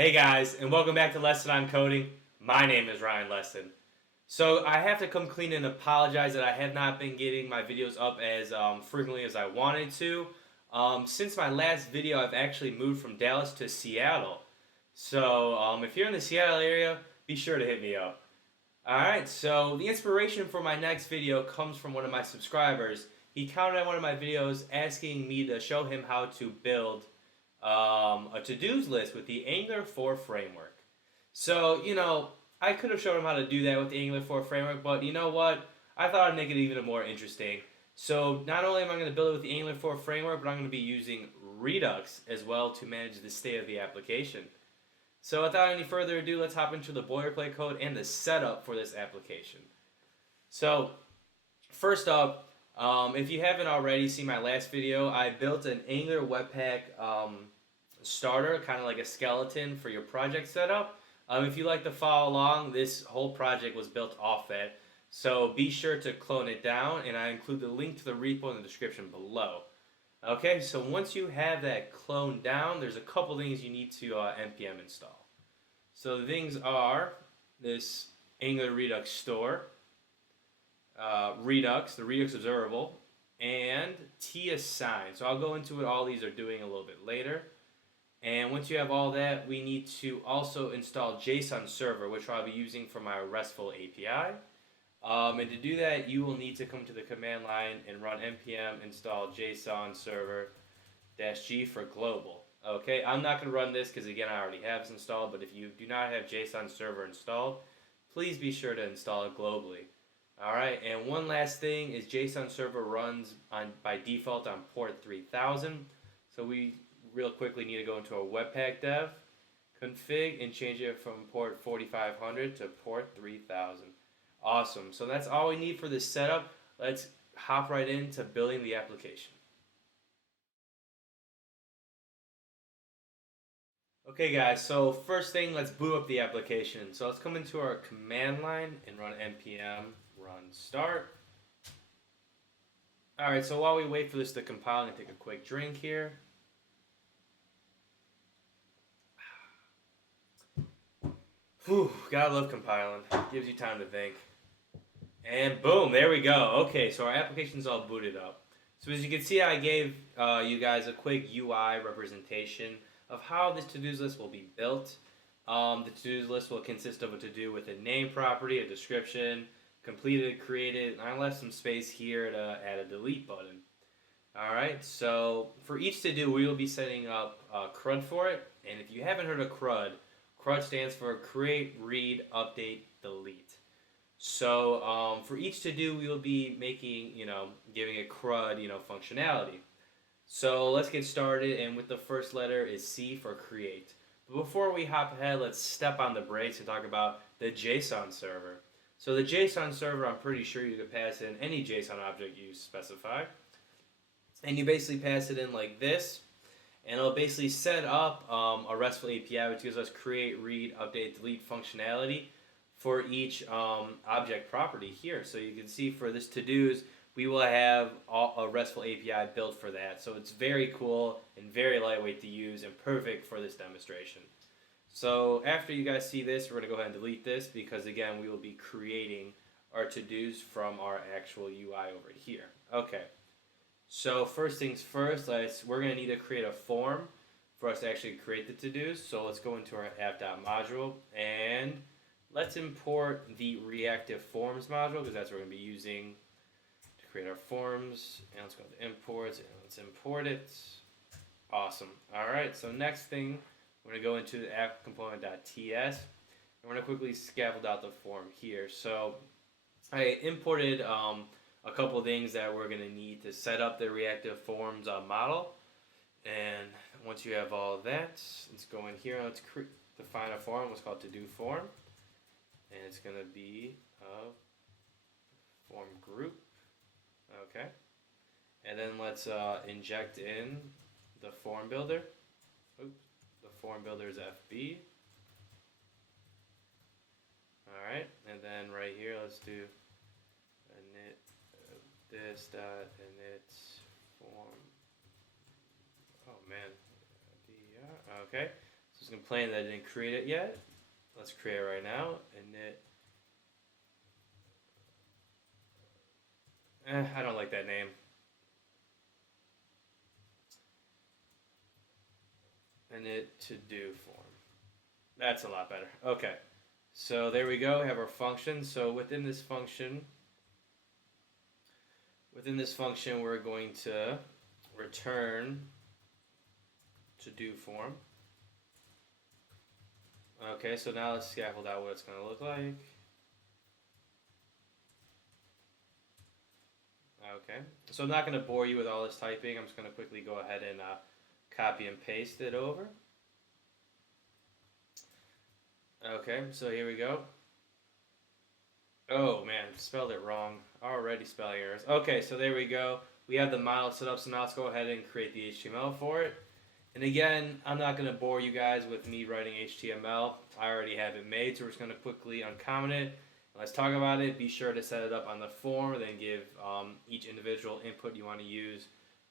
Hey guys, and welcome back to Lesson on Coding. My name is Ryan Lesson. So I have to come clean and apologize that I have not been getting my videos up as frequently as I wanted to. Since my last video, I've actually moved from Dallas to Seattle. So if you're in the Seattle area, be sure to hit me up. Alright, so the inspiration for my next video comes from one of my subscribers. He commented on one of my videos asking me to show him how to build a to-dos list with the Angular 4 framework. So, I could have shown him how to do that with the Angular 4 framework, but you know what? I thought I'd make it even more interesting. So, not only am I going to build it with the Angular 4 framework, but I'm going to be using Redux as well to manage the state of the application. So, without any further ado, let's hop into the boilerplate code and the setup for this application. So, first up, if you haven't already seen my last video, I built an Angular Webpack starter, kind of like a skeleton for your project setup. If you like to follow along, this whole project was built off that. So be sure to clone it down, and I include the link to the repo in the description below. Okay, so once you have that cloned down, there's a couple things you need to npm install. So the things are this Angular Redux store, Redux, the Redux observable, and tassign. So I'll go into what all these are doing a little bit later. And once you have all that, we need to also install JSON server, which I'll be using for my RESTful API. And to do that, you will need to come to the command line and run npm install JSON server -g for global. Okay, I'm not going to run this because, again, I already have this installed, but if you do not have JSON server installed, please be sure to install it globally. Alright, and one last thing is JSON server runs by default on port 3000, so we real quickly need to go into our Webpack dev, config, and change it from port 4500 to port 3000. Awesome, so that's all we need for this setup. Let's hop right into building the application. Okay guys, so first thing, let's boot up the application. So let's come into our command line and run npm run start. Alright, so while we wait for this to compile, I'm going to take a quick drink here. Whew, gotta love compiling. Gives you time to think. And boom, there we go. Okay, so our application's all booted up. So as you can see, I gave you guys a quick UI representation of how this to-dos list will be built. The to-dos list will consist of a to-do with a name property, a description, completed, created, and I left some space here to add a delete button. Alright, so for each to-do, we will be setting up CRUD for it. And if you haven't heard of CRUD, CRUD stands for Create, Read, Update, Delete. So for each to-do, we will be making, giving it CRUD, functionality. So let's get started, and with the first letter is C for create. But before we hop ahead, let's step on the brakes and talk about the JSON server. So the JSON server, I'm pretty sure you could pass in any JSON object you specify. And you basically pass it in like this. And it'll basically set up a RESTful API, which gives us create, read, update, delete functionality for each object property here. So you can see for this to-dos, we will have a RESTful API built for that. So it's very cool and very lightweight to use and perfect for this demonstration. So after you guys see this, we're going to go ahead and delete this because, again, we will be creating our to-dos from our actual UI over here. Okay. So first things first, we're going to need to create a form for us to actually create the to-dos. So let's go into our app.module and let's import the reactive forms module because that's what we're going to be using to create our forms. And let's go to imports and let's import it. Awesome. Alright, so next thing, we're going to go into the app component.ts and we're going to quickly scaffold out the form here. So I imported a couple of things that we're going to need to set up the reactive forms model. And once you have all of that, let's go in here and let's define a form, what's called to-do form. And it's going to be a form group. Okay. And then let's inject in the form builder. Oops. The form builder is FB. Alright. And then right here, let's do init this dot init form. Oh man. Okay. it's complaining that I didn't create it yet. Let's create it right now. I don't like that name. Init to do form. That's a lot better. Okay. So there we go. We have our function. So within this function, we're going to return to do form. Okay, so now let's scaffold out what it's going to look like. Okay, so I'm not going to bore you with all this typing. I'm just going to quickly go ahead and copy and paste it over. Okay, so here we go. Oh man, spelled it wrong. Already spelling errors. Okay, so there we go. We have the model set up, so now let's go ahead and create the HTML for it. And again, I'm not going to bore you guys with me writing HTML. I already have it made, so we're just going to quickly uncomment it. Let's talk about it. Be sure to set it up on the form, then give each individual input you want to use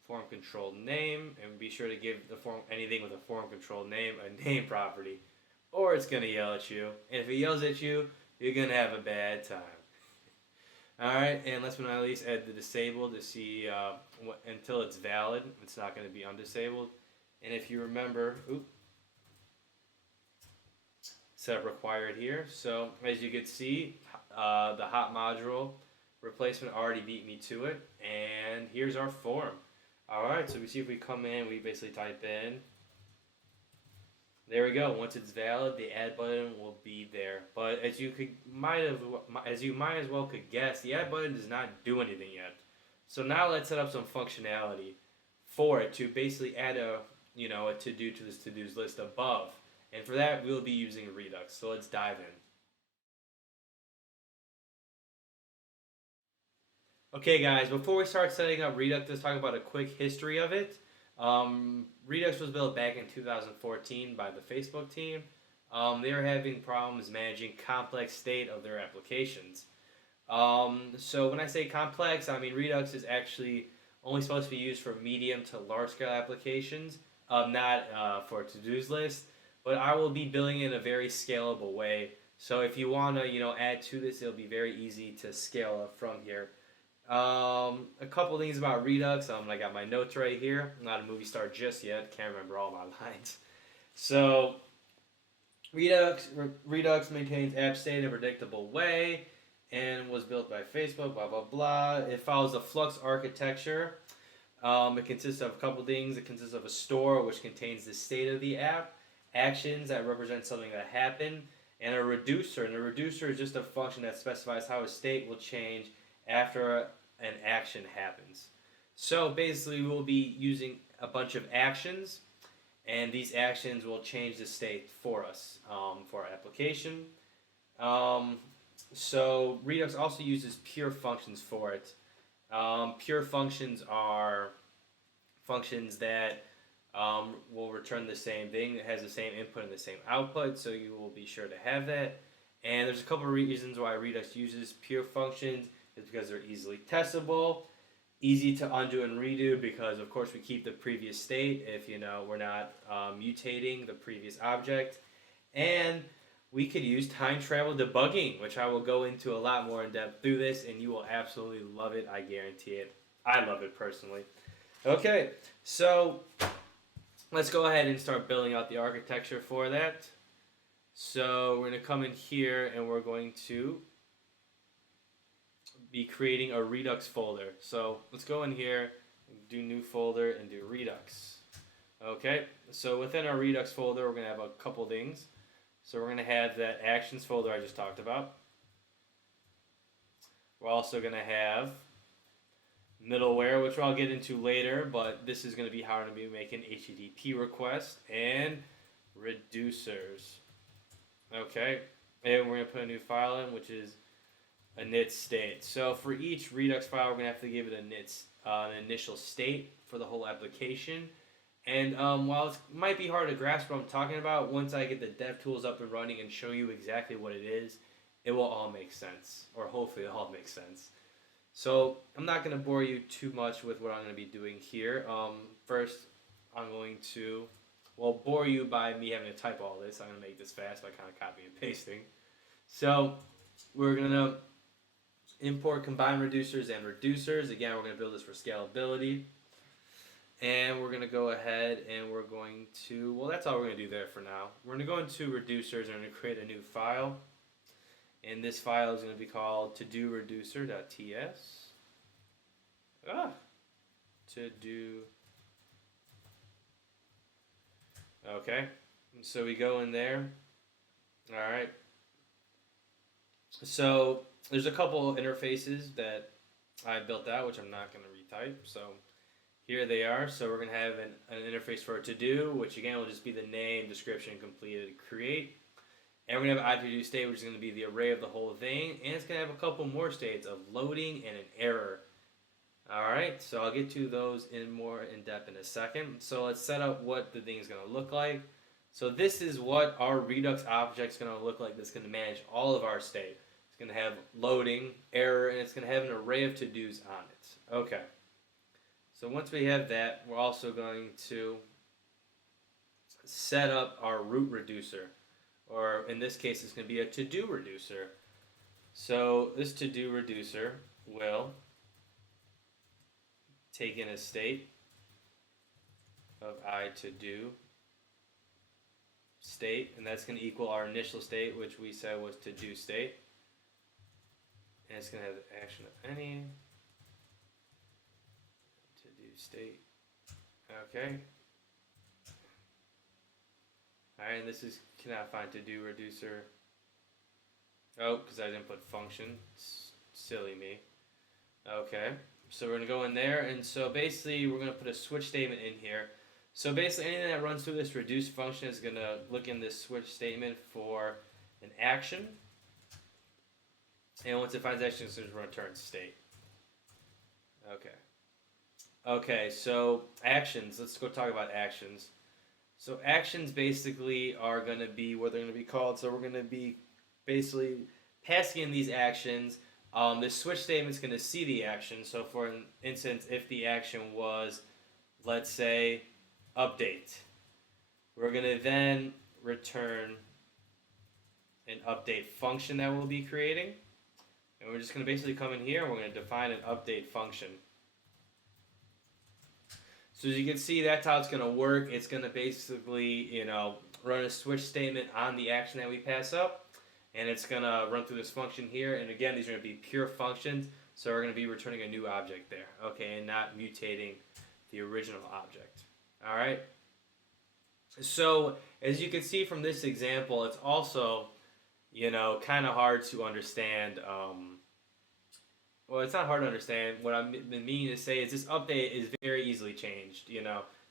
form controlled name, and be sure to give the form anything with a form controlled name a name property, or it's going to yell at you. And if it yells at you, you're going to have a bad time. Alright, and last but not least, add the disabled to see until it's valid. It's not going to be undisabled. And if you remember, setup required here. So as you can see, the hot module replacement already beat me to it. And here's our form. Alright, so we see if we come in, we basically type in. There we go. Once it's valid, the add button will be there. But as you might as well could guess, the add button does not do anything yet. So now let's set up some functionality for it to basically add a to-do to this to-dos list above. And for that, we'll be using Redux. So let's dive in. Okay, guys, before we start setting up Redux, let's talk about a quick history of it. Redux was built back in 2014 by the Facebook team. They were having problems managing complex state of their applications. So when I say complex, I mean Redux is actually only supposed to be used for medium to large scale applications, not for to-dos list. But I will be building it in a very scalable way. So if you want to, add to this, it'll be very easy to scale up from here. A couple things about Redux. I got my notes right here. I'm not a movie star just yet. Can't remember all my lines. So Redux maintains app state in a predictable way and was built by Facebook, blah, blah, blah. It follows the Flux architecture. It consists of a couple things. It consists of a store, which contains the state of the app, actions that represent something that happened, and a reducer. And a reducer is just a function that specifies how a state will change after an action happens. So basically, we'll be using a bunch of actions, and these actions will change the state for us, for our application. So Redux also uses pure functions for it. Pure functions are functions that will return the same thing. It has the same input and the same output, so you will be sure to have that. And there's a couple of reasons why Redux uses pure functions. It's because they're easily testable, easy to undo and redo because, of course, we keep the previous state if, we're not mutating the previous object. And we could use time travel debugging, which I will go into a lot more in depth through this, and you will absolutely love it. I guarantee it. I love it personally. Okay, so let's go ahead and start building out the architecture for that. So we're going to come in here and we're going to be creating a Redux folder. So let's go in here, do new folder, and do Redux. Okay, so within our Redux folder, we're going to have a couple things. So we're going to have that actions folder I just talked about. We're also going to have middleware, which I'll get into later, but this is going to be how I'm going to be making HTTP requests, and reducers. Okay, and we're going to put a new file in, which is a init state. So for each Redux file, we're going to have to give it an initial state for the whole application. And while it might be hard to grasp what I'm talking about, once I get the dev tools up and running and show you exactly what it is, it will all make sense, or hopefully it all makes sense. So I'm not going to bore you too much with what I'm going to be doing here. First, I'm going to well, bore you by me having to type all this. I'm going to make this fast by kind of copying and pasting. So we're going to import combine reducers and reducers. Again, we're going to build this for scalability. And we're going to go ahead and we're going to, well, that's all we're going to do there for now. We're going to go into reducers and we're going to create a new file. And this file is going to be called todoreducer.ts. To do. Okay. So we go in there. All right. So there's a couple interfaces that I built out, which I'm not going to retype. So here they are. So we're going to have an interface for a to-do, which again will just be the name, description, completed, create. And we're going to have an to-do state, which is going to be the array of the whole thing. And it's going to have a couple more states of loading and an error. Alright, so I'll get to those in more in depth in a second. So let's set up what the thing is going to look like. So this is what our Redux object is going to look like. That's going to manage all of our state. It's going to have loading, error, and it's going to have an array of to-dos on it. Okay. So once we have that, we're also going to set up our root reducer. Or in this case, it's going to be a to-do reducer. So this to-do reducer will take in a state of I to do state, and that's going to equal our initial state, which we said was to do state. And it's going to have the action of any to do state. Okay. Alright, and this is cannot find to do reducer. Oh, because I didn't put function. Silly me. Okay. So we're going to go in there, and so basically we're going to put a switch statement in here. So basically anything that runs through this reduce function is going to look in this switch statement for an action. And once it finds action, it's going to return state. Okay. Okay, so actions. Let's go talk about actions. So actions basically are going to be what they're going to be called. So we're going to be basically passing in these actions. The switch statement is going to see the action. So for instance, if the action was, let's say, update, we're going to then return an update function that we'll be creating. And we're just going to basically come in here and we're going to define an update function. So as you can see, that's how it's going to work. It's going to basically, run a switch statement on the action that we pass up. And it's going to run through this function here. And again, these are going to be pure functions. So we're going to be returning a new object there. Okay, and not mutating the original object. All right. So as you can see from this example, it's also, kind of hard to understand. Well, it's not hard to understand. What I'm meaning to say is this update is very easily changed.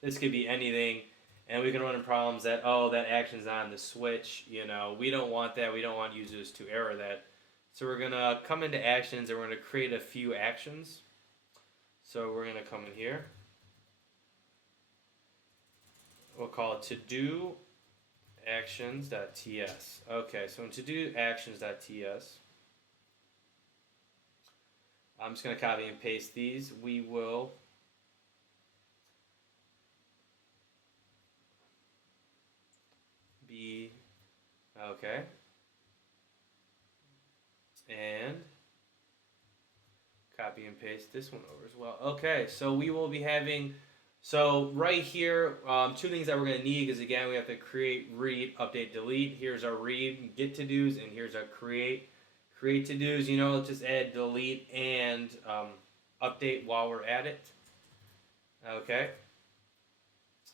This could be anything. And we can run into problems that, that action's on the switch. We don't want that. We don't want users to error that. So we're going to come into actions and we're going to create a few actions. So we're going to come in here. We'll call it to-do actions.ts. Okay, so in to-do actions.ts, I'm just going to copy and paste these. We will be, okay, and copy and paste this one over as well. Okay, so we will be having, so right here, two things that we're going to need, because again, we have to create, read, update, delete. Here's our read, get to-dos, and here's our create. Create to-dos, let's just add delete and update while we're at it. Okay.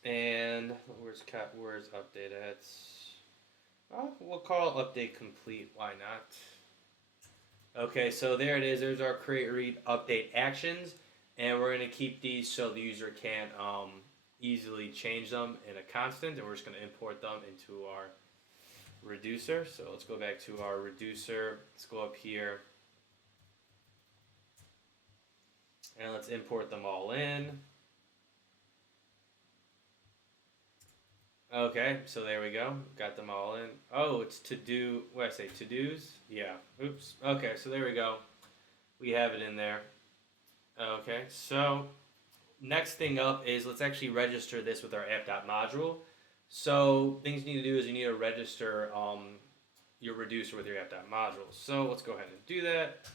And where's update at? We'll call update complete. Why not? Okay, so there it is. There's our create, read, update actions, and we're going to keep these so the user can't easily change them in a constant, and we're just going to import them into our reducer. So let's go back to our reducer. Let's go up here, and let's import them all in. Okay, so there we go. Got them all in. Oh, it's to-do. What did I say? To-dos? Yeah. Oops. Okay, so there we go. We have it in there. Okay, so next thing up is let's actually register this with our app.module. So things you need to do is you need to register your reducer with your app.module. So let's go ahead and do that.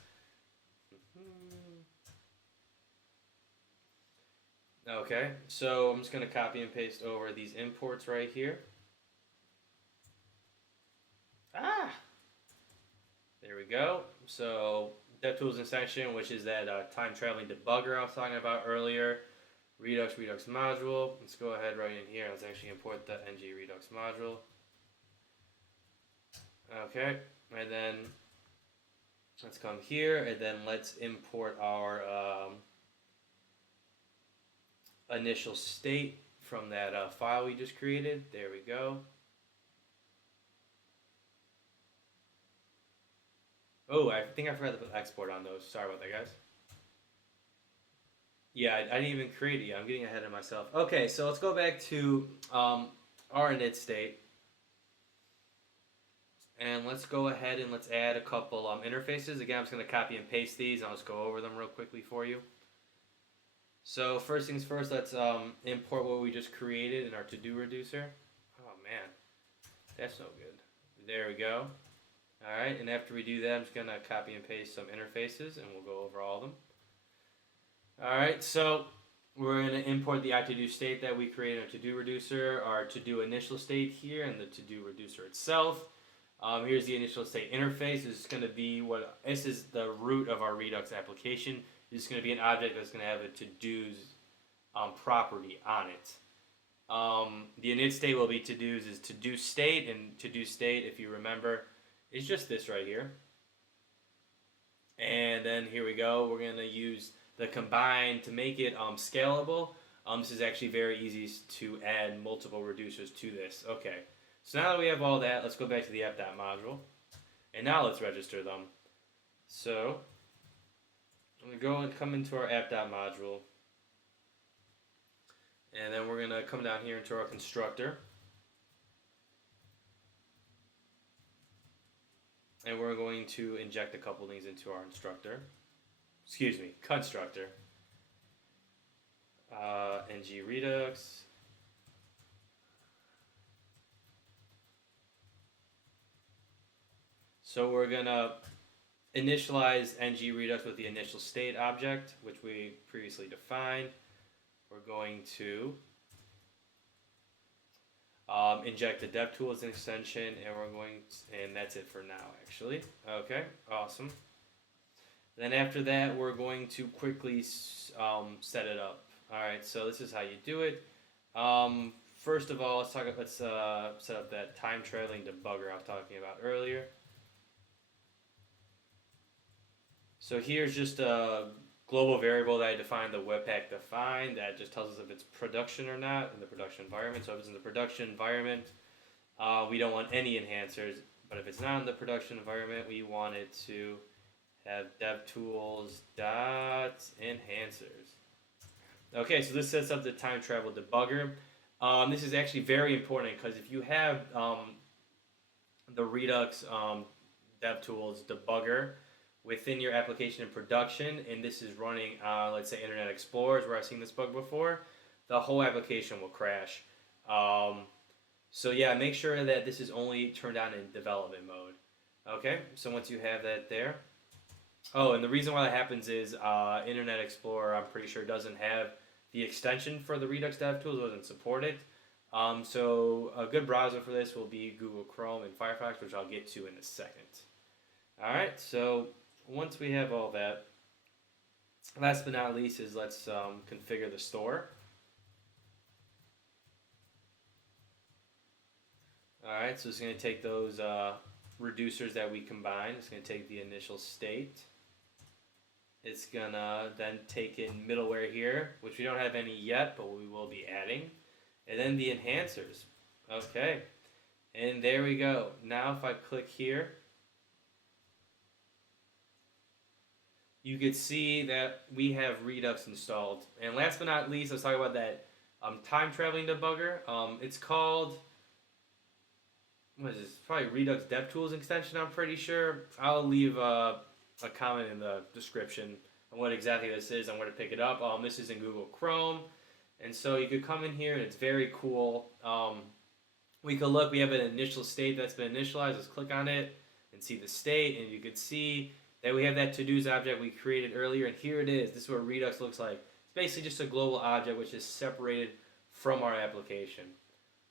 Okay, so I'm just going to copy and paste over these imports right here. There we go. So DevTools extension, which is that time traveling debugger I was talking about earlier. Redux module. Let's go ahead right in here. Let's actually import the ng Redux module. Okay, and then let's come here and then let's import our initial state from that file we just created. There we go. Oh, I think I forgot to put export on those. Sorry about that, guys. Yeah, I didn't even create it yet. I'm getting ahead of myself. Okay, so let's go back to our init state. And let's go ahead and let's add a couple interfaces. Again, I'm just going to copy and paste these. I'll just go over them real quickly for you. So first things first, let's import what we just created in our to-do reducer. Oh, man. That's no good. There we go. All right, and after we do that, I'm just going to copy and paste some interfaces, and we'll go over all of them. All right, so we're going to import the to-do state that we created in our to-do reducer, our to-do initial state here, and the to-do reducer itself. Here's the initial state interface. This is going to be this is the root of our Redux application. This is going to be an object that's going to have a to-dos property on it. The init state will be to-dos is to-do state, and to-do state, if you remember, is just this right here. And then here we go. We're going to use the combine to make it scalable. This is actually very easy to add multiple reducers to this. Okay, so now that we have all that, let's go back to the app.module. And now let's register them. So I'm going to go and come into our app.module. And then we're going to come down here into our constructor. And we're going to inject a couple things into our constructor. ng Redux. So we're going to initialize ng Redux with the initial state object, which we previously defined. We're going to inject the DevTools extension, and that's it for now, actually. Okay, awesome. Then after that, we're going to quickly set it up. All right, so this is how you do it. First of all, let's set up that time traveling debugger I was talking about earlier. So here's just a global variable that I defined the Webpack define that just tells us if it's production or not in the production environment. So if it's in the production environment, we don't want any enhancers. But if it's not in the production environment, we want it to have DevTools dot enhancers. Okay, so this sets up the time travel debugger. This is actually very important because if you have the Redux DevTools debugger within your application in production, and this is running, let's say, Internet Explorer, where I've seen this bug before, the whole application will crash. So yeah, make sure that this is only turned on in development mode. Okay, so once you have that there. Oh, and the reason why that happens is Internet Explorer, I'm pretty sure, doesn't have the extension for the Redux DevTools, doesn't support it. So a good browser for this will be Google Chrome and Firefox, which I'll get to in a second. All right, so once we have all that, last but not least is let's configure the store. All right, so it's going to take those reducers that we combined. It's going to take the initial state. It's going to then take in middleware here, which we don't have any yet, but we will be adding. And then the enhancers. Okay, and there we go. Now if I click here, you can see that we have Redux installed. And last but not least, let's talk about that time traveling debugger. It's called, what is this? Probably Redux DevTools extension, I'm pretty sure. I'll leave a comment in the description on what exactly this is and where to pick it up. This is in Google Chrome. And so you could come in here, and it's very cool. we could look, we have an initial state that's been initialized. Let's click on it and see the state, and you could see that we have that to-dos object we created earlier, and here it is. This is what Redux looks like. It's basically just a global object which is separated from our application.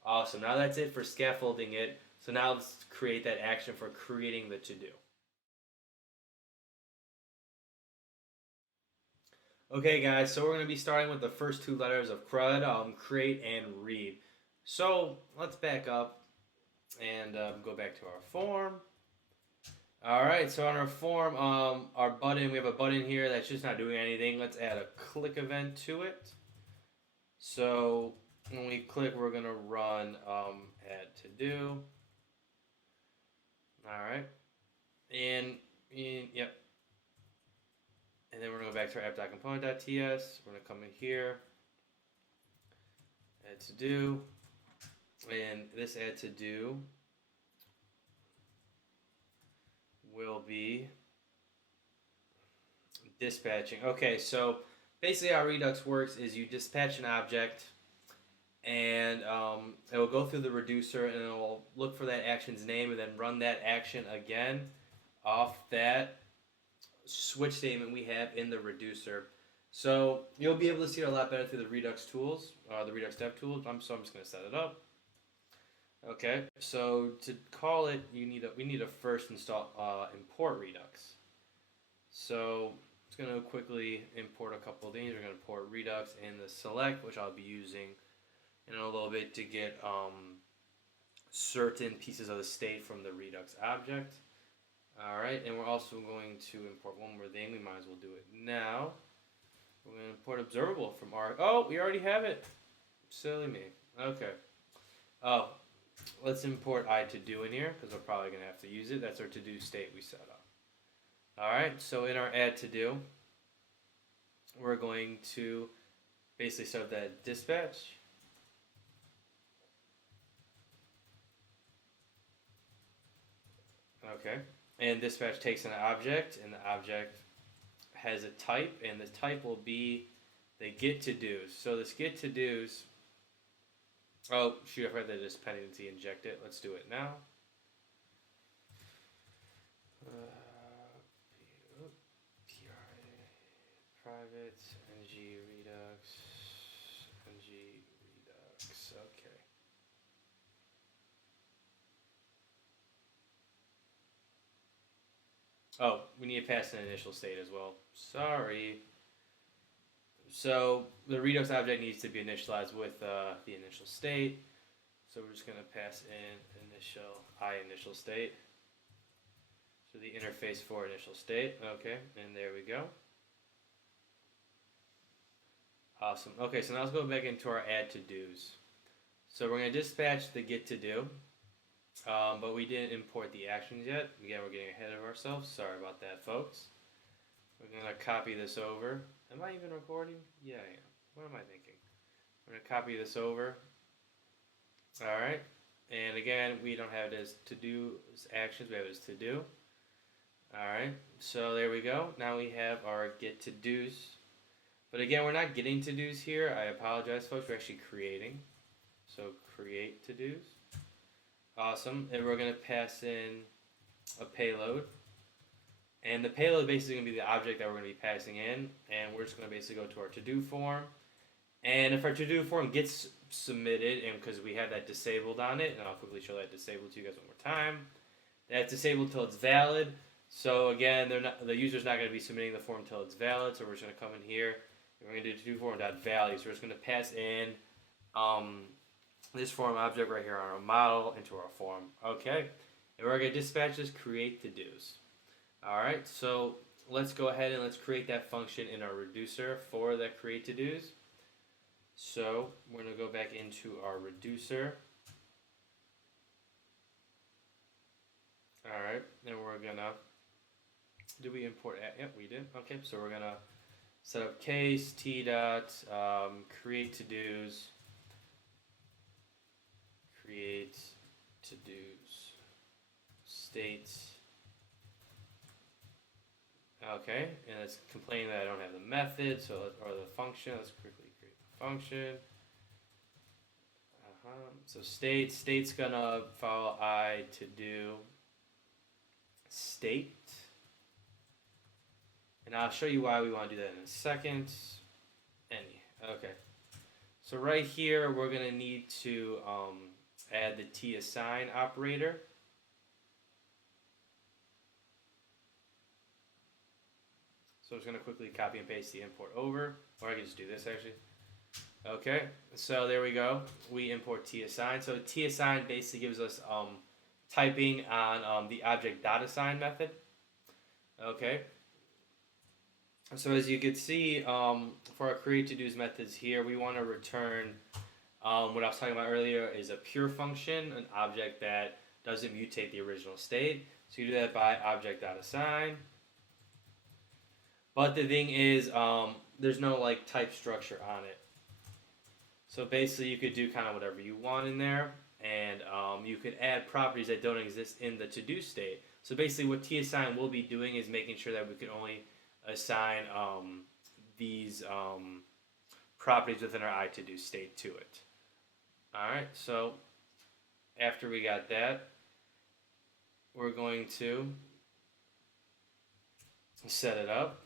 Awesome. Now that's it for scaffolding it. So now let's create that action for creating the to-do. Okay, guys, so we're going to be starting with the first two letters of CRUD, create and read. So let's back up and go back to our form. All right, so on our form, our button, we have a button here that's just not doing anything. Let's add a click event to it. So when we click, we're going to run add to do. All right, and yep. And then we're going to go back to our app.component.ts. We're going to come in here, add to do, and this add to do will be dispatching. Okay, so basically how Redux works is you dispatch an object, and it will go through the reducer, and it will look for that action's name, and then run that action again off that switch statement we have in the reducer. So you'll be able to see it a lot better through the Redux tools, the Redux dev tools. So I'm just going to set it up. Okay, so to call it, we need to first install import Redux. So I'm just going to quickly import a couple of things. We're going to import Redux and the select, which I'll be using in a little bit to get certain pieces of the state from the Redux object. Alright, and we're also going to import one more thing. We might as well do it now. We're going to import observable from our... Oh, we already have it. Silly me. Okay. Oh, let's import I2Do in here, because we're probably going to have to use it. That's our to-do state we set up. Alright, so in our add to-do, we're going to basically start that dispatch. Okay. And dispatch takes an object, and the object has a type, and the type will be the get to do's. So this get to do's. Oh shoot! I forgot to just dependency inject it. Let's do it now. Private ng redux redux. Okay. Oh, we need to pass an initial state as well. Sorry. So the Redux object needs to be initialized with the initial state. So we're just going to pass in initial state. So the interface for initial state. Okay, and there we go. Awesome. Okay, so now let's go back into our add to do's. So we're going to dispatch the get to do. But we didn't import the actions yet. Again, we're getting ahead of ourselves. Sorry about that, folks. We're going to copy this over. Am I even recording? Yeah, I am. What am I thinking? We're going to copy this over. Alright. And again, we don't have it as to-do actions. We have it as to-do. Alright. So there we go. Now we have our get to-dos. But again, we're not getting to-dos here. I apologize, folks. We're actually creating. So create to-dos. Awesome, and we're going to pass in a payload. And the payload is basically going to be the object that we're going to be passing in. And we're just going to basically go to our to-do form. And if our to-do form gets submitted, and because we have that disabled on it, and I'll quickly show that disabled to you guys one more time. That's disabled until it's valid. So again, the user's not going to be submitting the form until it's valid. So we're just going to come in here, and we're going to do to-do form.value. So we're just going to pass in this form object right here on our model into our form. Okay, and we're going to dispatch this create to do's. Alright, so let's go ahead and let's create that function in our reducer for that create to do's. So we're going to go back into our reducer. Alright, and we're going to, did we import, yep we did. Okay, so we're going to set up case t dot create to do's. Create to do's states. Okay, and it's complaining that I don't have the method, or the function. Let's quickly create the function. So state's gonna follow I to do state. And I'll show you why we want to do that in a second. Okay. So right here, we're going to need to add the TAssign operator. So I'm just going to quickly copy and paste the import over. Or I can just do this, actually. Okay, so there we go. We import TAssign. So TAssign basically gives us typing on the object.assign method. Okay. So as you can see, for our create to-dos methods here, we want to return what I was talking about earlier is a pure function, an object that doesn't mutate the original state. So you do that by object.assign. But the thing is, there's no like type structure on it. So basically, you could do kind of whatever you want in there, and you could add properties that don't exist in the to-do state. So basically, what TAssign will be doing is making sure that we can only assign these properties within our I-to-do state to it. Alright, so after we got that, we're going to set it up.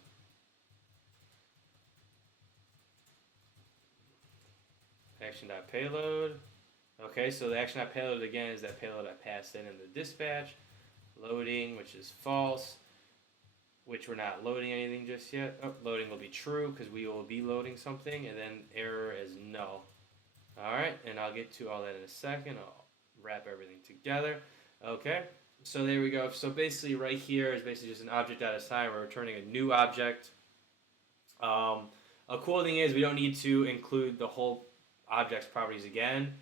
Action.payload. Okay, so the action.payload again is that payload I passed in the dispatch. Loading, which is false, which we're not loading anything just yet. Oh, loading will be true because we will be loading something, and then error is null. Alright, and I'll get to all that in a second. I'll wrap everything together. Okay, so there we go. So basically right here is basically just an object.assign. We're returning a new object. A cool thing is we don't need to include the whole object's properties again,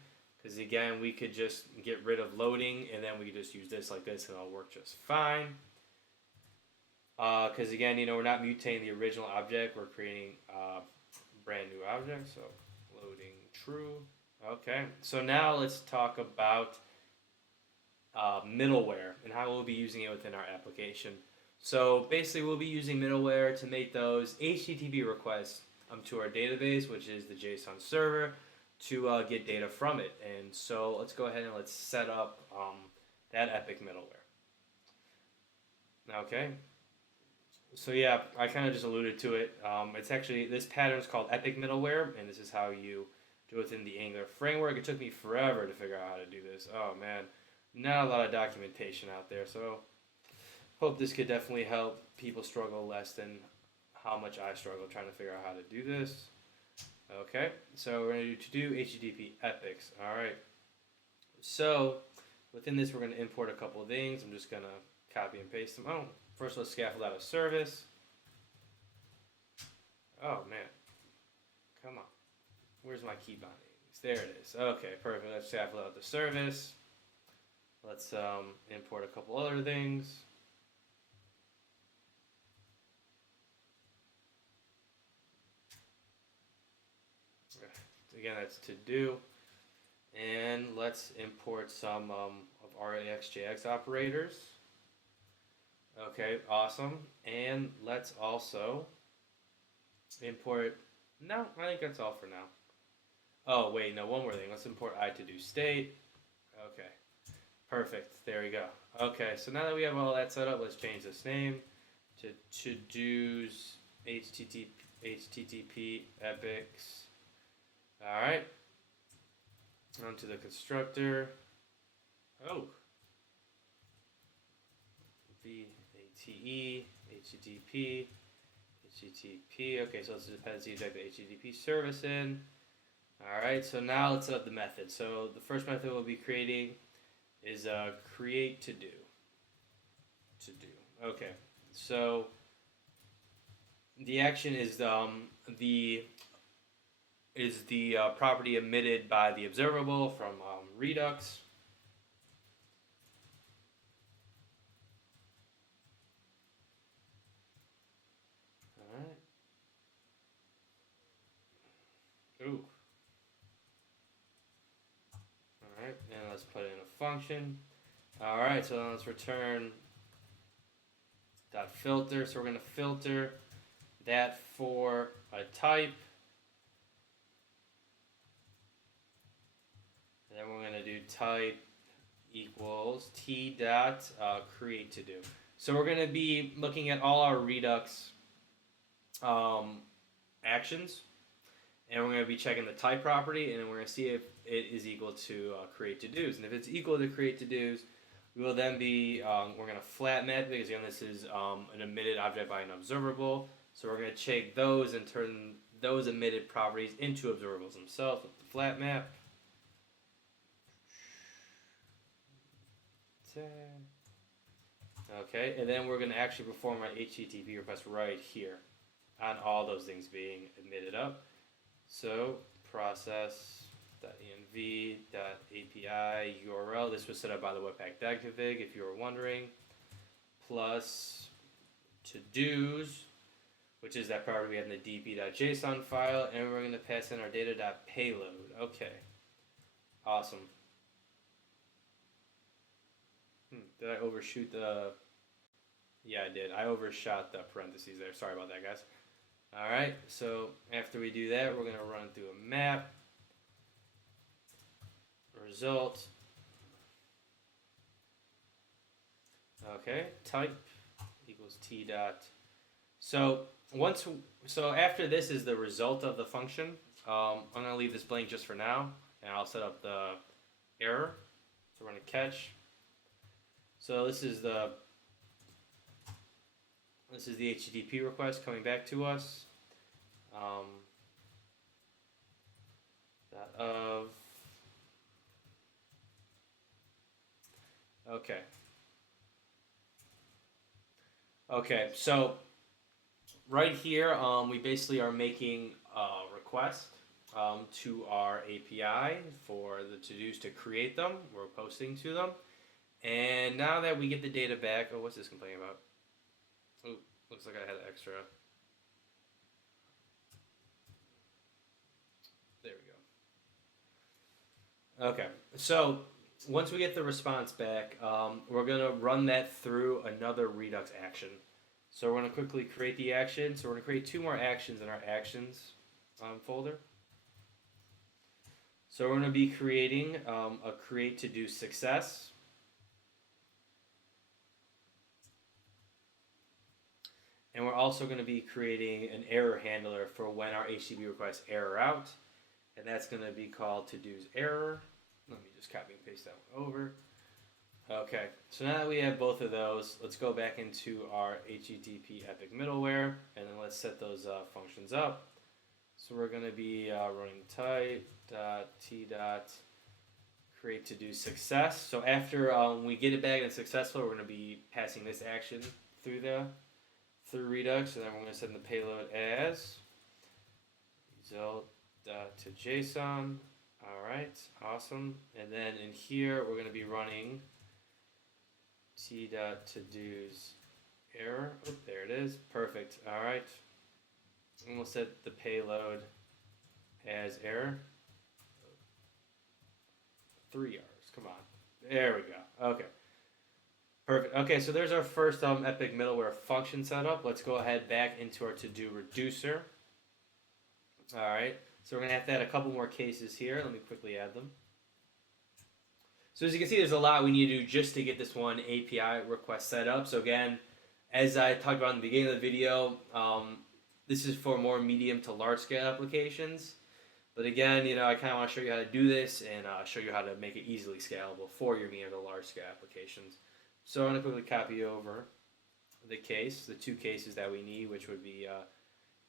because again we could just get rid of loading and then we could just use this like this and it'll work just fine. Because again, we're not mutating the original object, we're creating a brand new object. So loading true. Okay, so now let's talk about middleware and how we'll be using it within our application. So basically we'll be using middleware to make those HTTP requests to our database, which is the JSON server, to get data from it. And so let's go ahead and let's set up that Epic middleware. Okay. So yeah, I kind of just alluded to it. It's actually, this pattern is called Epic middleware, and this is how you do it within the Angular framework. It took me forever to figure out how to do this. Oh man, not a lot of documentation out there. So hope this could definitely help people struggle less than how much I struggle trying to figure out how to do this. Okay, so we're going to do HTTP epics. Alright, so within this we're going to import a couple of things. I'm just going to copy and paste them. Oh, first let's scaffold out a service. Oh man, come on. Where's my key bindings? There it is. Okay, perfect. Let's scaffold out the service. Let's import a couple other things. Again, that's to do. And let's import some of our XJX operators. Okay, awesome. And let's also import, no, I think that's all for now. Oh, wait, no, one more thing. Let's import I-to-do state. Okay, perfect. There we go. Okay, so now that we have all that set up, let's change this name to to-dos HTTP epics. Alright. Onto the constructor. Oh. VATE, HTTP, HTTP. Okay, so it's a dependency inject the HTTP service in. Alright, so now let's set up the method. So the first method we'll be creating is create to do. Okay, so the action is the property emitted by the observable from Redux. Alright. Ooh. Alright, and let's put in a function. Alright, so then let's return .filter. So we're going to filter that for a type. going to do type equals t dot create to do. So we're going to be looking at all our Redux actions, and we're going to be checking the type property, and we're going to see if it is equal to create to dos. And if it's equal to create to dos, we will then be we're going to flat map it, because again this is an emitted object by an observable. So we're going to check those and turn those emitted properties into observables themselves with the flat map. Okay, and then we're going to actually perform our HTTP request right here on all those things being emitted up. So process.env.api URL, this was set up by the Webpack dev config if you were wondering, plus to-dos, which is that property we have in the dp.json file, and we're going to pass in our data.payload. Okay, awesome. Did I overshoot the... Yeah, I did. I overshot the parentheses there. Sorry about that, guys. Alright, so after we do that, we're going to run through a map. Result. Okay, type equals t dot. So after this is the result of the function. I'm going to leave this blank just for now, and I'll set up the error. So we're going to catch. So this is the HTTP request coming back to us. Okay. So right here, we basically are making a request to our API for the to-dos to create them. We're posting to them. And now that we get the data back, what's this complaining about? Oh, looks like I had extra. There we go. Okay, so once we get the response back, we're going to run that through another Redux action. So we're going to quickly create the action. So we're going to create 2 more actions in our actions folder. So we're going to be creating a create to do success. And we're also going to be creating an error handler for when our HTTP requests error out. And that's going to be called to-dos error. Let me just copy and paste that one over. Okay, so now that we have both of those, let's go back into our HTTP epic middleware, and then let's set those functions up. So we're going to be running type.t.create to do success. So after we get it back and it's successful, we're going to be passing this action through Redux, and then we're going to send the payload as result.to.json. Alright, awesome. And then in here, we're going to be running t.todos error. Oh, there it is. Perfect. Alright. And we'll set the payload as error. 3 R's. Come on. There we go. Okay. Perfect. Okay, so there's our first epic middleware function setup. Let's go ahead back into our to-do reducer. Alright, so we're going to have to add a couple more cases here. Let me quickly add them. So as you can see, there's a lot we need to do just to get this one API request set up. So again, as I talked about in the beginning of the video, this is for more medium to large scale applications. But again, I kind of want to show you how to do this and show you how to make it easily scalable for your medium to large scale applications. So I'm going to quickly copy over the 2 cases that we need, which would be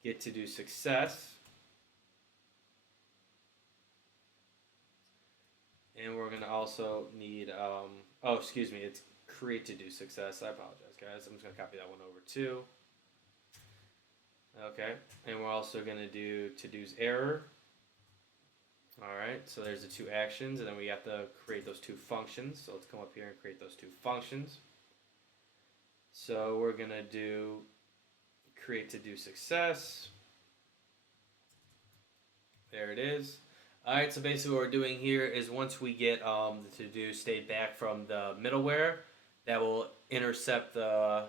get to do success. And we're going to also need, it's create to do success. I apologize, guys. I'm just going to copy that one over too. Okay, and we're also going to do to-dos error. Alright, so there's the 2 actions, and then we have to create those 2 functions. So let's come up here and create those 2 functions. So we're going to do create to do success. There it is. Alright, so basically what we're doing here is once we get the to-do state back from the middleware, that will intercept the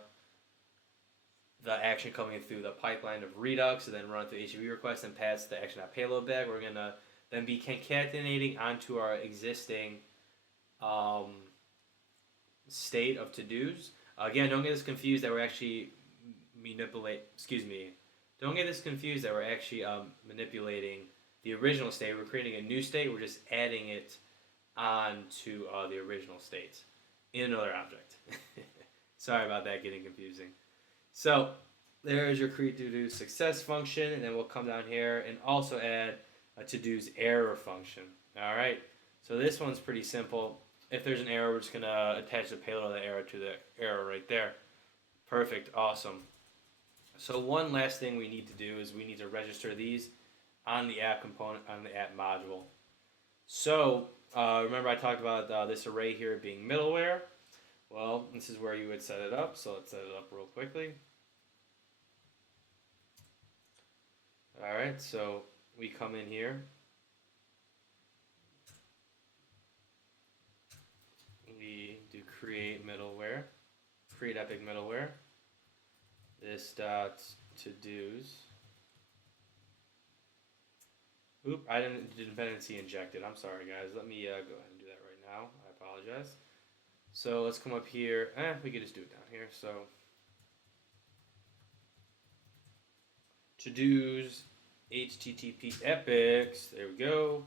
action coming through the pipeline of Redux, and then run through HTTP request and pass the action.payload back. We're going to then be concatenating onto our existing um, state of to-dos. Again, don't get this confused that we're actually don't get this confused that we're actually manipulating the original state. We're creating a new state. We're just adding it onto the original state in another object. Sorry about that getting confusing. So there's your create to-do success function, and then we'll come down here and also add a to-do's error function. All right. So this one's pretty simple. If there's an error, we're just gonna attach the payload of the error to the error right there. Perfect. Awesome. So one last thing we need to do is we need to register these on the app component, on the app module. So remember I talked about this array here being middleware. Well, this is where you would set it up. So let's set it up real quickly. All right, so we come in here. We do create middleware, create epic middleware. This dot to dos. Oop, I didn't dependency inject it. I'm sorry, guys. Let me go ahead and do that right now. I apologize. So let's come up here. We could just do it down here. So to dos HTTP epics. There we go.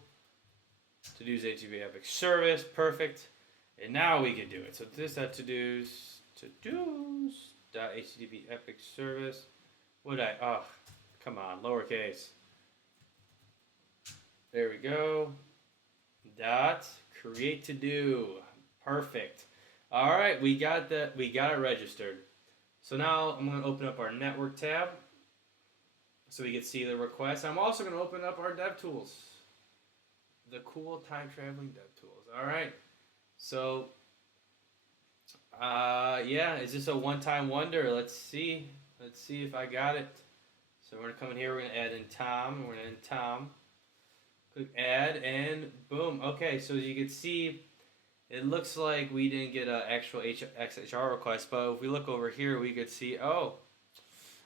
To dos HTTP epic service. Perfect. And now we can do it. So this dot to dos dot HTTP epic service. Come on, lowercase. There we go. Dot create to do. Perfect. All right, we got it registered. So now I'm going to open up our network tab so we can see the request. I'm also going to open up our DevTools, the cool time traveling DevTools. All right. So yeah, is this a one-time wonder? Let's see if I got it. So we're going to come in here, we're going to add in Tom, we're going to add in Tom. Click add, and boom. Okay, so as you can see, it looks like we didn't get an actual XHR request, but if we look over here, we could see, oh,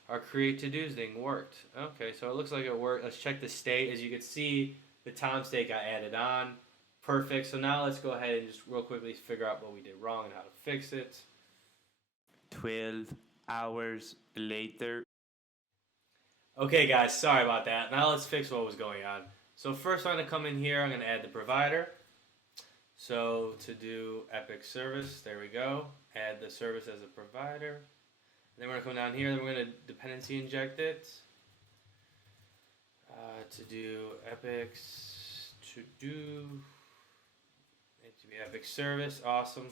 our create to-dos thing worked. Okay, so it looks like it worked. Let's check the state. As you can see, the Tom state got added on. Perfect. So now let's go ahead and just real quickly figure out what we did wrong and how to fix it. 12 hours later. Okay, guys, sorry about that. Now let's fix what was going on. So first I'm going to come in here. I'm going to add the provider. So to do epic service, there we go. Add the service as a provider. And then we're going to come down here. Then we're going to dependency inject it. To do epics, to do HTTP epic service, awesome.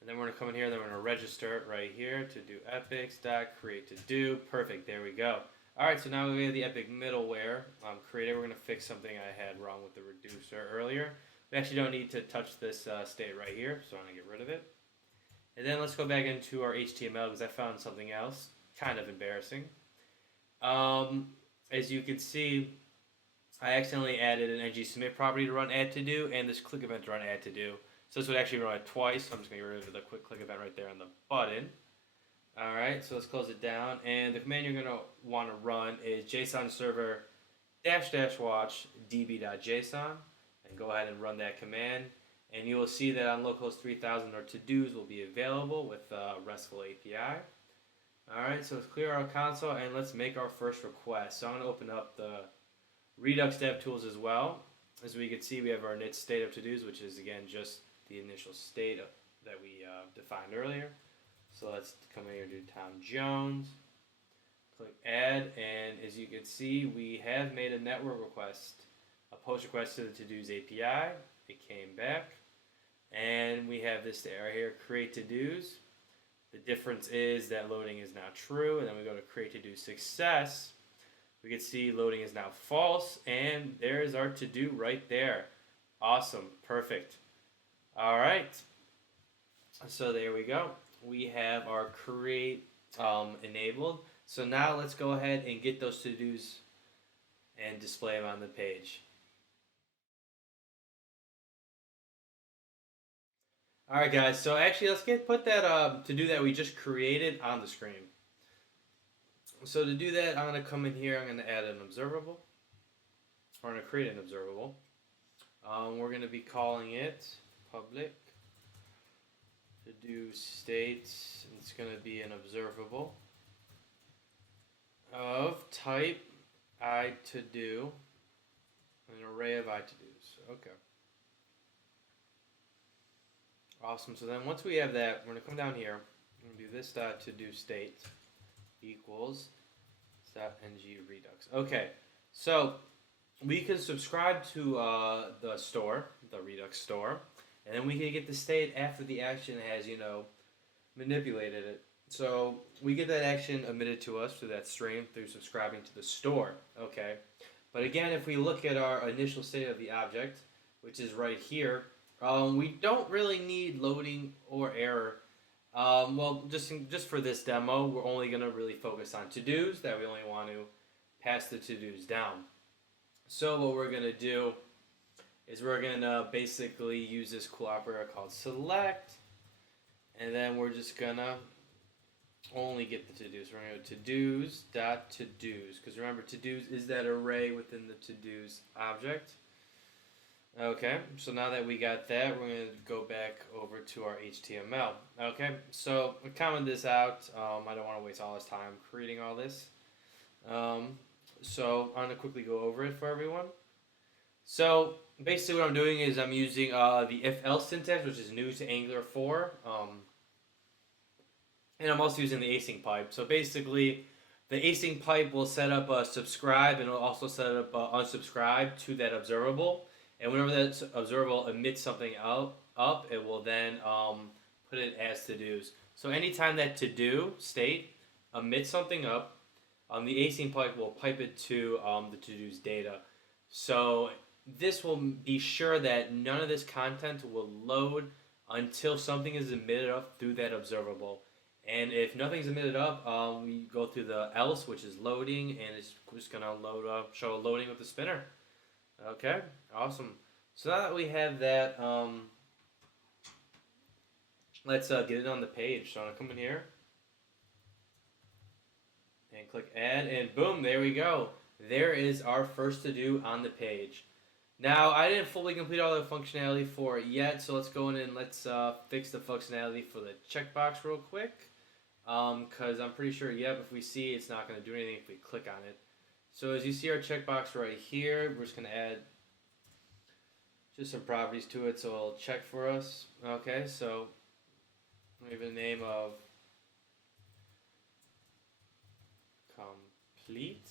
And then we're going to come in here, and then we're going to register it right here to do epics dot create to do. Perfect, there we go. All right, so now we have the epic middleware created. We're going to fix something I had wrong with the reducer earlier. We actually don't need to touch this state right here, so I'm going to get rid of it. And then let's go back into our HTML because I found something else kind of embarrassing. As you can see, I accidentally added an ng-submit property to run add to do and this click event to run add to do. So this would actually run it twice. So I'm just going to get rid of the quick click event right there on the button. All right, so let's close it down. And the command you're going to want to run is JSON server --watch db.json. And go ahead and run that command. And you will see that on localhost 3000 our to-dos will be available with RESTful API. All right, so let's clear our console and let's make our first request. So I'm going to open up the Redux DevTools as well. As we can see, we have our init state of to-dos, which is again just the initial state that we defined earlier. So let's come in here and do Tom Jones. Click add, and as you can see, we have made a network request, a post request to the to-dos API. It came back, and we have this error here, create to-dos. The difference is that loading is now true, and then we go to create to-do success. We can see loading is now false, and there's our to-do right there. Awesome, perfect. All right, so there we go. We have our create enabled. So now let's go ahead and get those to-dos and display them on the page. All right, guys. So actually, let's put that to-do that we just created on the screen. So to do that, I'm going to come in here. I'm going to add an observable. We're going to create an observable. We're going to be calling it public to-do state. It's going to be an observable of type I to do, an array of I to do's. Okay. Awesome. So then once we have that, we're going to come down here. We're going to do this dot to do state equals dot ng redux. Okay. So we can subscribe to the store, the Redux store, and then we can get the state after the action has, manipulated it. So we get that action emitted to us through that stream through subscribing to the store. Okay. But again, if we look at our initial state of the object, which is right here, we don't really need loading or error. Well, just for this demo, we're only going to really focus on to-dos, that we only want to pass the to-dos down. So what we're going to do is we're going to basically use this cool operator called select, and then we're just going to only get the to-dos. We're going to go to-dos dot to-dos, because remember, to-dos is that array within the to-dos object. Okay, so now that we got that, we're going to go back over to our HTML. Okay, so I commented this out. I don't want to waste all this time creating all this. So I'm going to quickly go over it for everyone. So basically what I'm doing is I'm using the if-else syntax, which is new to Angular 4. And I'm also using the async pipe. So basically, the async pipe will set up a subscribe, and it'll also set up a unsubscribe to that observable. And whenever that observable emits something up, it will then put it as to-dos. So anytime that to-do state emits something up, the async pipe will pipe it to the to-dos data. So this will be sure that none of this content will load until something is emitted up through that observable. And if nothing's emitted up, we go through the else, which is loading, and it's just going to load up, show loading with the spinner. Okay, awesome. So now that we have that, let's get it on the page. So I'm going to come in here and click add, and boom, there we go. There is our first to-do on the page. Now, I didn't fully complete all the functionality for it yet, so let's go in and let's fix the functionality for the checkbox real quick. Because I'm pretty sure, if we see, it's not going to do anything if we click on it. So as you see our checkbox right here, we're just going to add just some properties to it so it'll check for us. Okay, so we have a name of complete.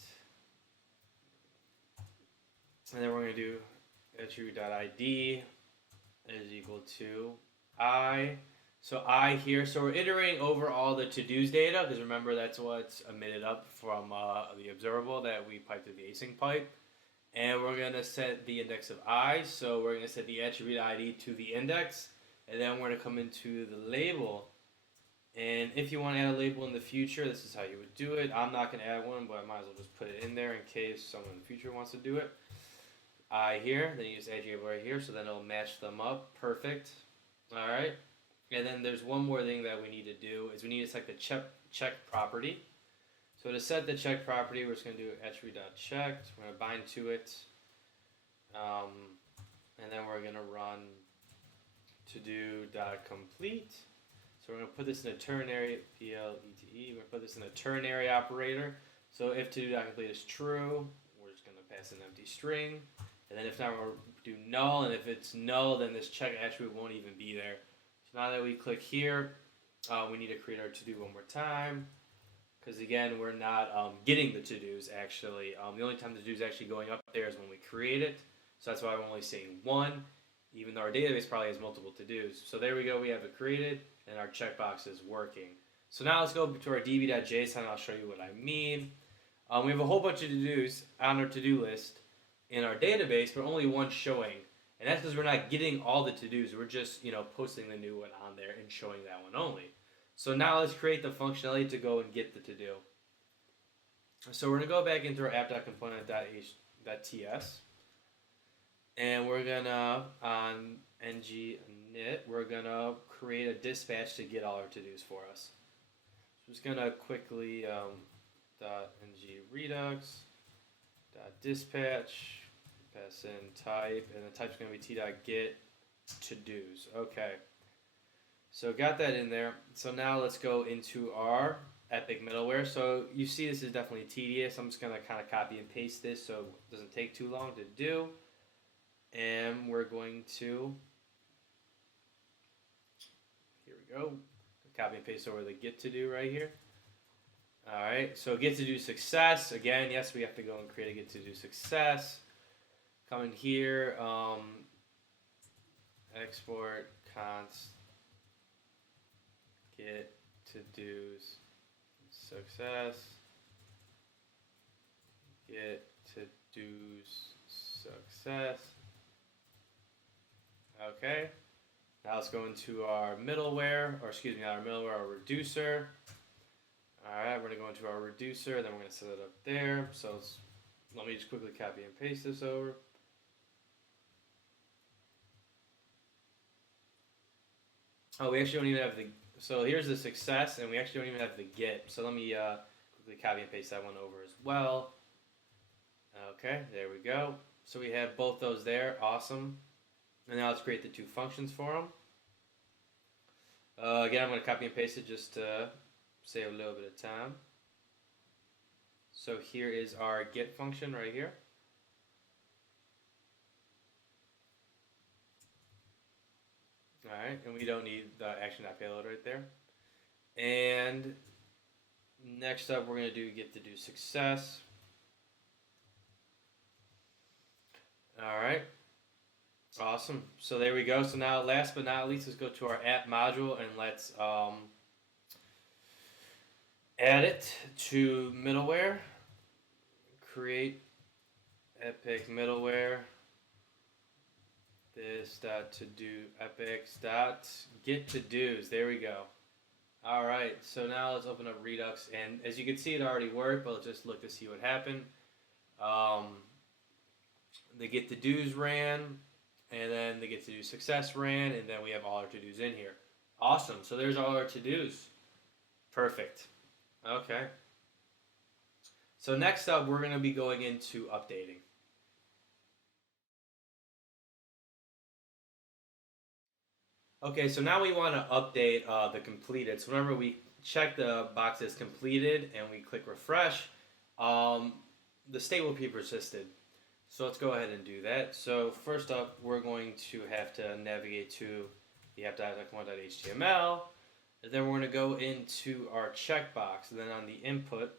And then we're going to do attribute.id is equal to I. So I here, so we're iterating over all the to-dos data, because remember that's what's emitted up from the observable that we piped through the async pipe. And we're going to set the index of I, so we're going to set the attribute ID to the index, and then we're going to come into the label. And if you want to add a label in the future, this is how you would do it. I'm not going to add one, but I might as well just put it in there in case someone in the future wants to do it. I here, then you use attribute right here, so then it'll match them up. Perfect. All right. And then there's one more thing that we need to do is we need to set the check property. So to set the check property, we're just going to do attribute.checked. We're going to bind to it. And then we're going to run to-do.complete. So we're going to put this in a ternary, PLETE. We're going to put this in a ternary operator. So if to-do.complete is true, we're just going to pass an empty string. And then if not, we'll do null. And if it's null, then this check attribute won't even be there. Now that we click here, we need to create our to-do one more time, because again, we're not getting the to-dos actually. The only time the to-do is actually going up there is when we create it, so that's why I'm only seeing one, even though our database probably has multiple to-dos. So there we go, we have it created, and our checkbox is working. So now let's go to our db.json, and I'll show you what I mean. We have a whole bunch of to-dos on our to-do list in our database, but only one showing. And that's because we're not getting all the to-dos. We're just, posting the new one on there and showing that one only. So now let's create the functionality to go and get the to-do. So we're going to go back into our app.component.ts. And we're going to, on ng-init, we're going to create a dispatch to get all our to-dos for us. So I'm just going to quickly .ng-redux.dispatch. Pass in type, and the type's going to be t.get to-dos. Okay. So got that in there. So now let's go into our Epic middleware. So you see this is definitely tedious. I'm just going to kind of copy and paste this so it doesn't take too long to do. And we're going to, here we go, copy and paste over the get to do right here. All right, so get to do success. Again, yes, we have to go and create a get to do success. Come in here, export const get to do's success. Get to do's success. Okay. Now let's go into our middleware, or excuse me, not our middleware, our reducer. Alright, we're going to go into our reducer, then we're going to set it up there. So let me just quickly copy and paste this over. Oh, we actually don't even have the, so here's the success, and we actually don't even have the get. So let me quickly copy and paste that one over as well. Okay, there we go. So we have both those there, awesome. And now let's create the two functions for them. Again, I'm going to copy and paste it just to save a little bit of time. So here is our get function right here. Alright, and we don't need the action.payload right there. And next up, we're going to do get to do success. Alright. Awesome. So there we go. So now, last but not least, let's go to our app module and let's add it to middleware. Create epic middleware. This dot to do epics dot get to do's. There we go. All right. So now let's open up Redux, and as you can see, it already worked. But let's just look to see what happened. The get to do's ran. And then the get to do success ran, and then we have all our to-dos in here. Awesome. So there's all our to-dos. Perfect. Okay. So next up, we're going to be going into updating. Okay, so now we want to update the completed. So remember, we check the box as completed, and we click refresh. The state will be persisted. So let's go ahead and do that. So first up, we're going to have to navigate to the app.ecom.html, and then we're going to go into our checkbox. And then on the input,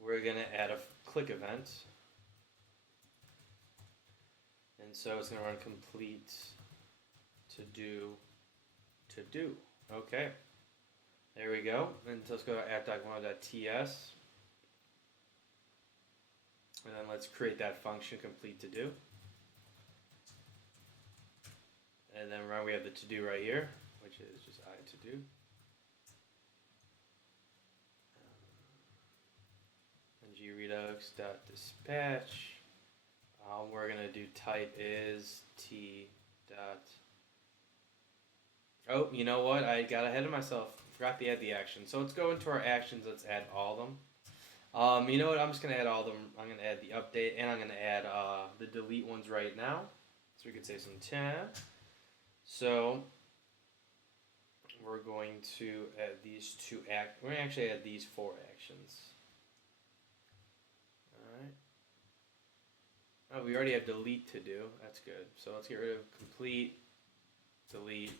we're going to add a click event. And so it's going to run complete to do. Okay. There we go. And so let's go to app.ecom.ts. And then let's create that function, complete to do. And then we have the to do right here, which is just I to do. ngredux.dispatch. We're going to do type is t dot. Oh, you know what? I got ahead of myself. Forgot to add the action. So let's go into our actions. Let's add all of them. You know what? I'm just going to add all of them. I'm going to add the update, and I'm going to add the delete ones right now. So we can save some time. So we're going to add these two we're going to actually add these 4 actions. Alright. Oh, we already have delete to do. That's good. So let's get rid of complete, delete.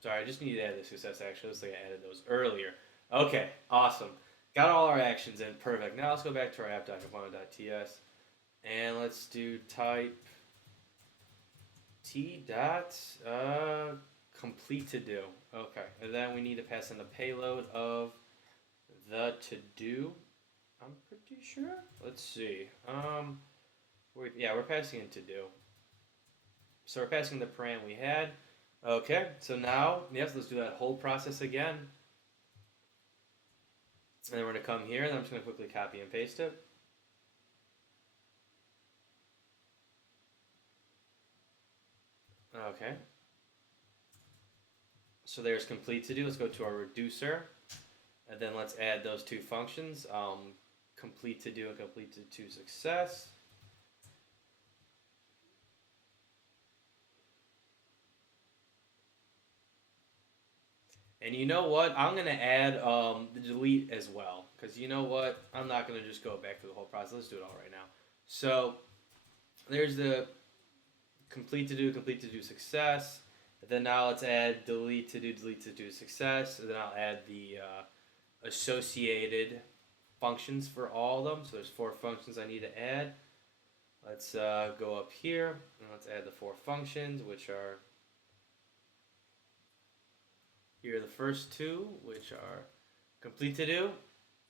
Sorry, I just need to add the success action. Looks like I added those earlier. Okay, awesome. Got all our actions in. Perfect. Now let's go back to our app.component.ts and let's do type t dot complete to do. Okay, and then we need to pass in the payload of the to do. I'm pretty sure. Let's see. We're passing in to do. So we're passing the param we had. Okay, so now, yes, let's do that whole process again. And then we're going to come here, and I'm just going to quickly copy and paste it. Okay. So there's complete to do. Let's go to our reducer, and then let's add those 2 functions, complete to do and complete to success. And you know what? I'm going to add the delete as well. Because you know what? I'm not going to just go back through the whole process. Let's do it all right now. So there's the complete to do success. And then now let's add delete to do success. And then I'll add the associated functions for all of them. So there's 4 functions I need to add. Let's go up here and let's add the 4 functions, which are here are the first 2, which are complete to do,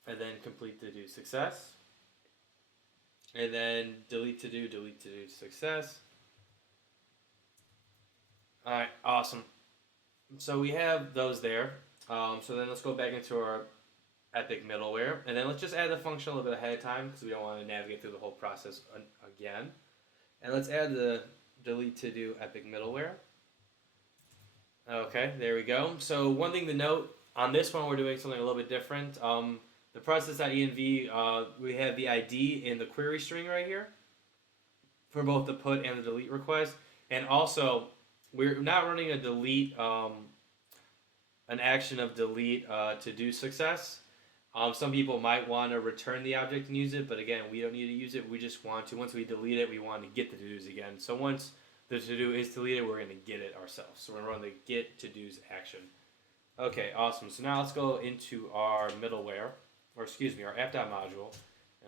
and then complete to do success, and then delete to do success. All right, awesome. So we have those there. So then let's go back into our Epic middleware, and then let's just add the function a little bit ahead of time because we don't want to navigate through the whole process again. And let's add the delete to do Epic middleware. Okay, there we go. So one thing to note, on this one we're doing something a little bit different. The process.env, we have the ID in the query string right here for both the put and the delete request. And also, we're not running a delete, an action of delete to do success. Some people might want to return the object and use it, but again, we don't need to use it. We just want to, once we delete it, we want to get the to-dos again. So once the to-do is deleted, we're going to get it ourselves. So we're going to run the get to-dos action. Okay, awesome. So now let's go into our middleware, or excuse me, our app.module,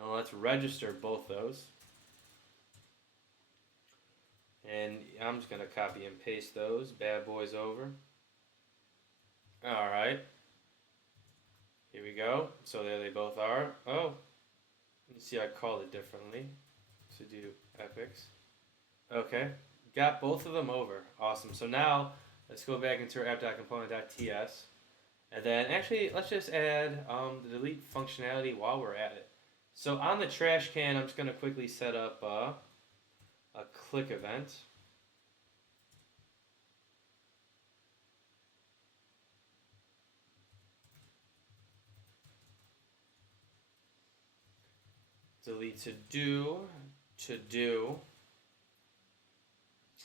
and let's register both those. And I'm just going to copy and paste those bad boys over. All right. Here we go. So there they both are. Oh, you see I called it differently. To do epics. Okay. Got both of them over. Awesome. So now let's go back into our app.component.ts. And then actually let's just add the delete functionality while we're at it. So on the trash can, I'm just going to quickly set up a click event. Delete to do.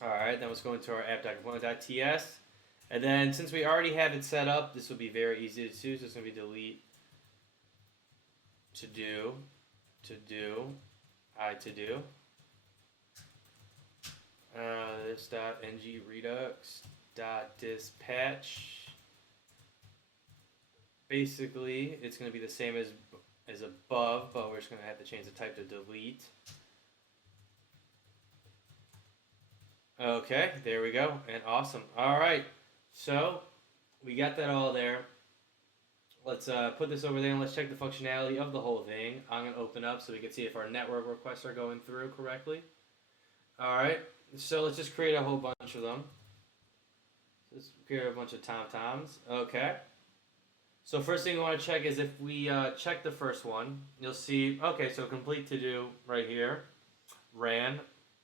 Alright, then let's go into our app.component.ts. And then since we already have it set up, this will be very easy to do. So it's going to be delete to do, to do. This .ng redux .dispatch. Basically, it's going to be the same as above, but we're just going to have to change the type to delete. Okay, there we go, and awesome. All right, so we got that all there. Let's put this over there and let's check the functionality of the whole thing. I'm going to open up so we can see if our network requests are going through correctly. All right, so let's just create a whole bunch of them. Let's create a bunch of tom-toms. Okay. So first thing we want to check is if we check the first one, you'll see, okay, so complete to do right here, ran,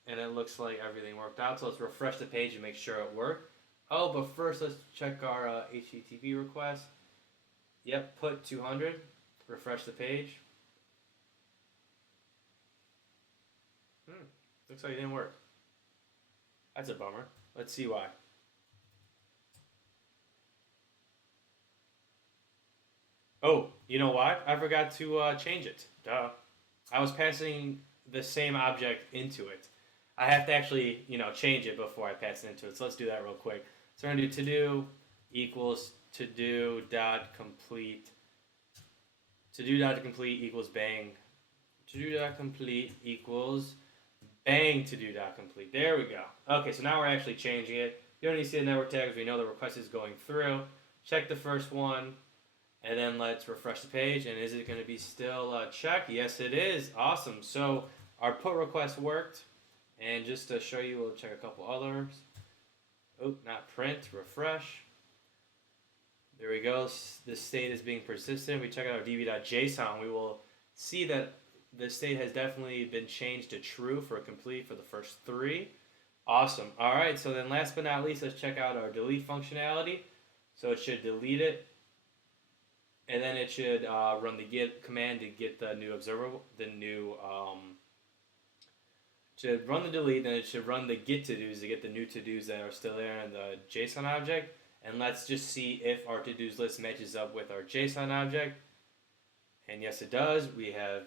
and it looks like everything worked out. So let's refresh the page and make sure it worked. Oh, but first let's check our HTTP request. Yep, put 200, refresh the page. Looks like it didn't work. That's a bummer. Let's see why. Oh, you know why? I forgot to change it. Duh. I was passing the same object into it. I have to actually, change it before I pass it into it. So let's do that real quick. So we're going to do to-do equals to-do dot complete. To-do dot complete equals bang. To-do dot complete equals bang to-do dot complete. There we go. Okay, so now we're actually changing it. You don't need to see the network tags. We know the request is going through. Check the first one. And then let's refresh the page. And is it going to be still checked? Yes, it is. Awesome. So our put request worked. And just to show you, we'll check a couple others. Oh, not print. Refresh. There we go. The state is being persistent. We check out our db.json. We will see that the state has definitely been changed to true for complete for the first 3. Awesome. All right. So then last but not least, let's check out our delete functionality. So it should delete it. And then it should run the get command to get the new observable, should run the delete, then it should run the get to-dos to get the new to-dos that are still there in the JSON object. And let's just see if our to-dos list matches up with our JSON object. And yes, it does. We have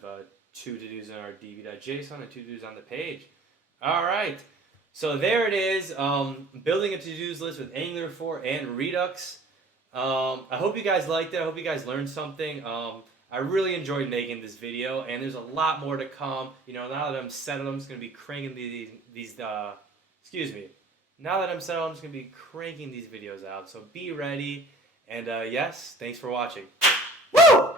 2 to-dos in our db.json and 2 to-dos on the page. All right. So there it is. Building a to-dos list with Angular 4 and Redux. I hope you guys liked it. I hope you guys learned something. I really enjoyed making this video, and there's a lot more to come. Now that I'm settled, I'm just going to be cranking Now that I'm settled, I'm just going to be cranking these videos out. So be ready. And yes, thanks for watching. Woo!